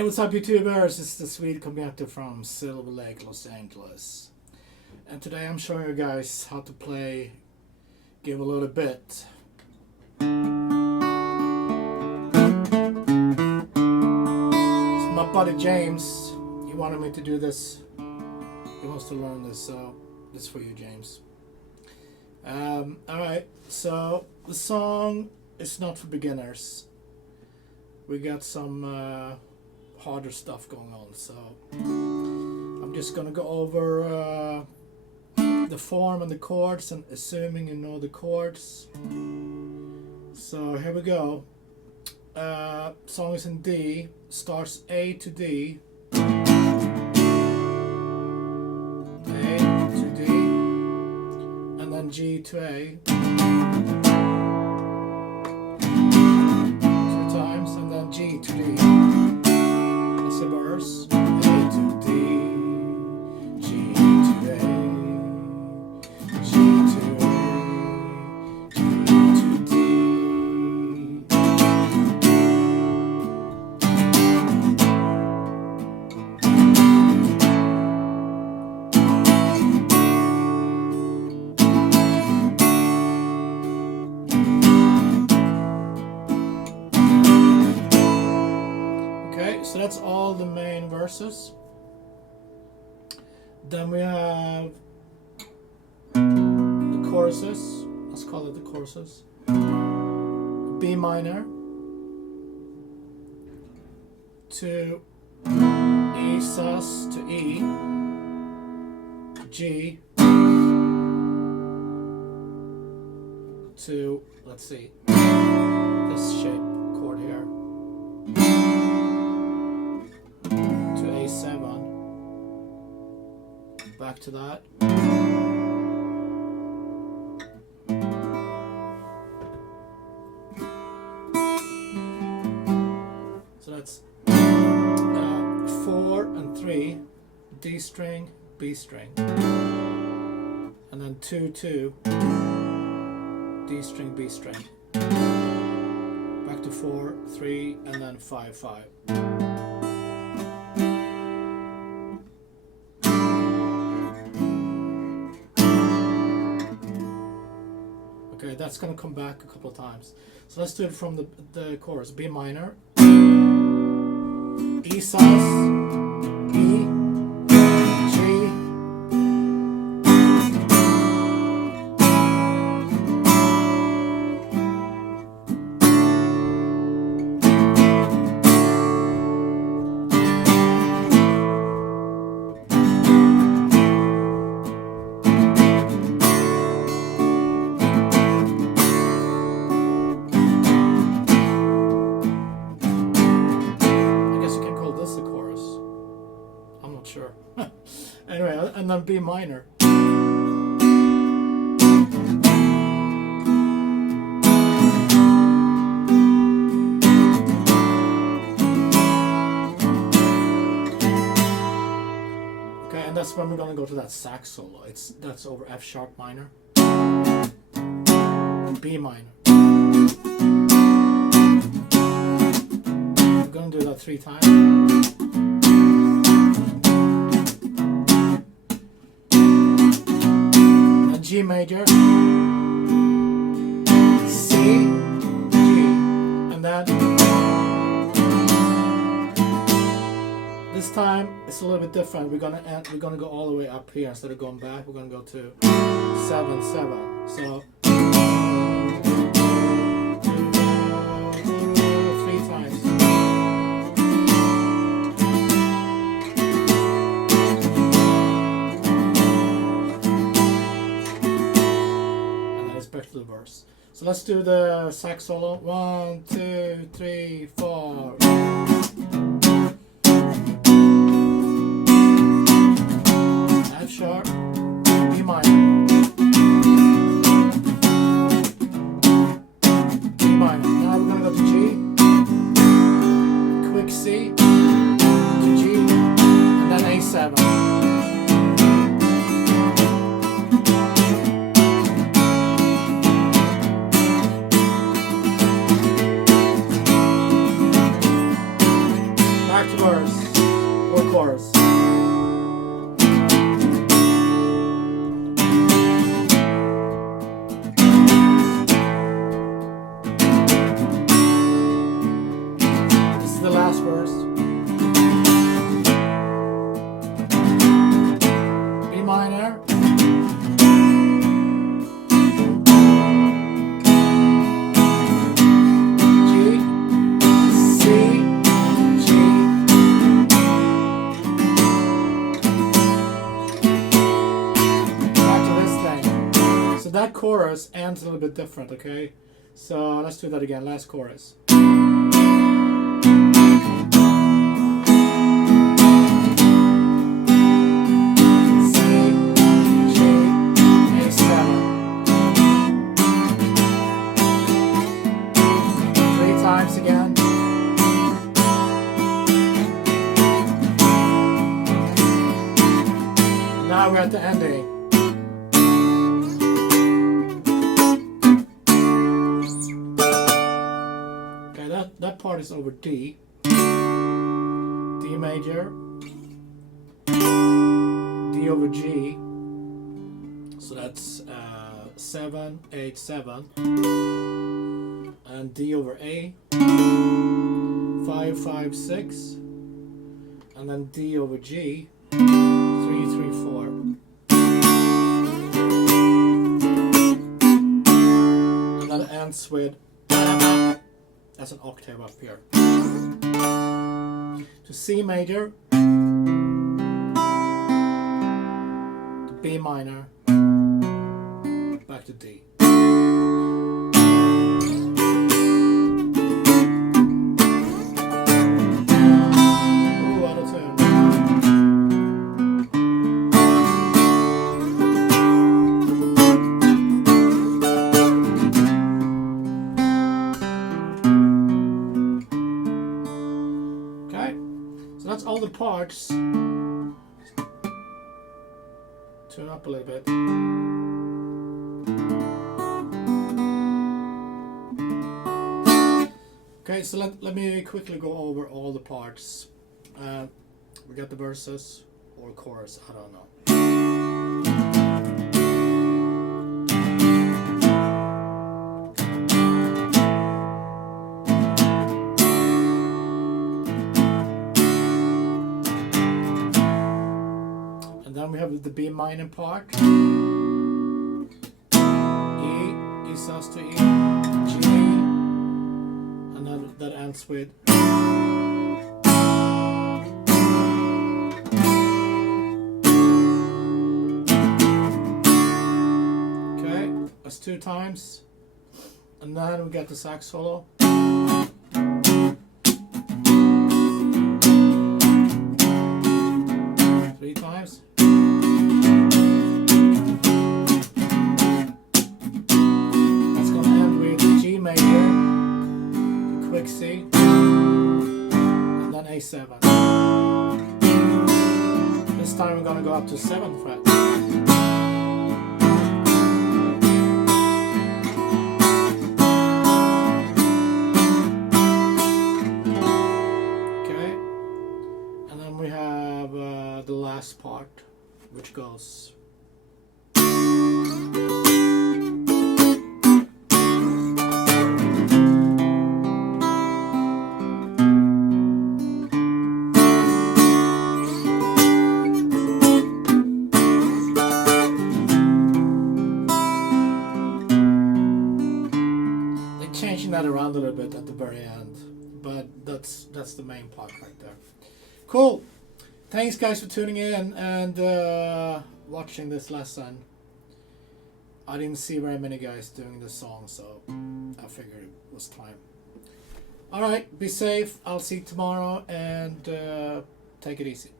Hey, what's up, YouTubers? It's the Swede computer from Silver Lake, Los Angeles. And today I'm showing you guys how to play Give a Little Bit. It's my buddy James. He wanted me to do this. He wants to learn this, so this is for you, James. Alright, so the song is not for beginners. We got some harder stuff going on, so I'm just gonna go over the form and the chords, and assuming you know the chords. So here we go. Song is in D, starts A to D, A to D, and then G to A. Two times, and then G to D. That's a verse. A to D, G to A, G to A, G to D. Okay, so that's all the main verses. Then we have the choruses. Let's call it the choruses. B minor to E sus to E, G to, let's see, this shape chord here, to A7, back to that, so that's 4 and 3, D string, B string, and then 2, 2, D string, B string, back to 4, 3, and then 5, 5. Okay, that's gonna come back a couple of times. So let's do it from the chorus. B minor, E sus, E, G, sure. Anyway, and then B minor. Okay, and that's when we're gonna go to that sax solo. That's over F sharp minor, B minor. We're gonna do that 3 times. G major, C, G, and then this time it's a little bit different. We're gonna go all the way up here instead of going back. We're gonna go to 7, 7. So 3 times. Back to the verse. So let's do the sax solo. 1, 2, 3, 4. F sharp, B minor, B minor. Now we're gonna go to G, quick C, to G, and then A7. Back to verse or chorus. This is the last verse. B minor. That chorus ends a little bit different, okay? So let's do that again, last chorus. C, G, A7. 3 times again. Now we're at the ending. That part is over D, D major, D over G, so that's 7, 8, 7, and D over A, 5, 5, 6, and then D over G, 3, 3, 4. And that ends with that's an octave up here. To C major, to B minor, back to D. Ooh, out of tune. That's all the parts. Tune up a little bit. Okay, so let me quickly go over all the parts. We got the verses or chorus, I don't know. Then we have the B minor part, E sus to E, G, and then that ends with okay, that's 2 times, and then we get the sax solo. 3 times. C, and then A7. This time we're going to go up to 7th fret. Okay, and then we have the last part, which goes. That around a little bit at the very end, but that's the main part right there. Cool. Thanks guys for tuning in and watching this lesson. I didn't see very many guys doing this song, so I figured it was time. Alright, be safe. I'll see you tomorrow and take it easy.